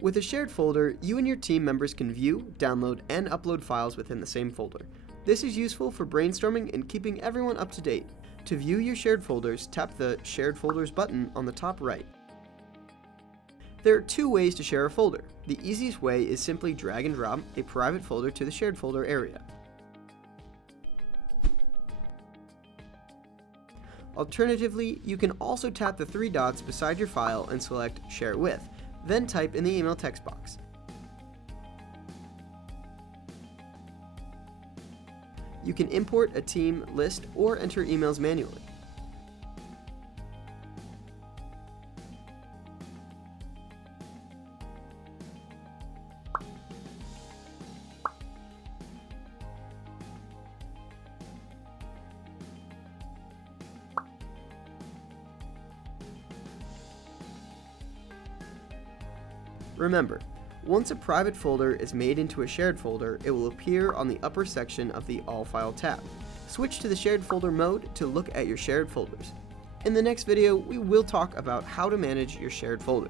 With a shared folder, you and your team members can view, download, and upload files within the same folder. This is useful for brainstorming and keeping everyone up to date. To view your shared folders, tap the Shared Folders button on the top right. There are two ways to share a folder. The easiest way is simply drag and drop a private folder to the shared folder area. Alternatively, you can also tap the three dots beside your file and select Share With, then type in the email text box. You can import a team list or enter emails manually. Remember, once a private folder is made into a shared folder, it will appear on the upper section of the All File tab. Switch to the shared folder mode to look at your shared folders. In the next video, we will talk about how to manage your shared folder.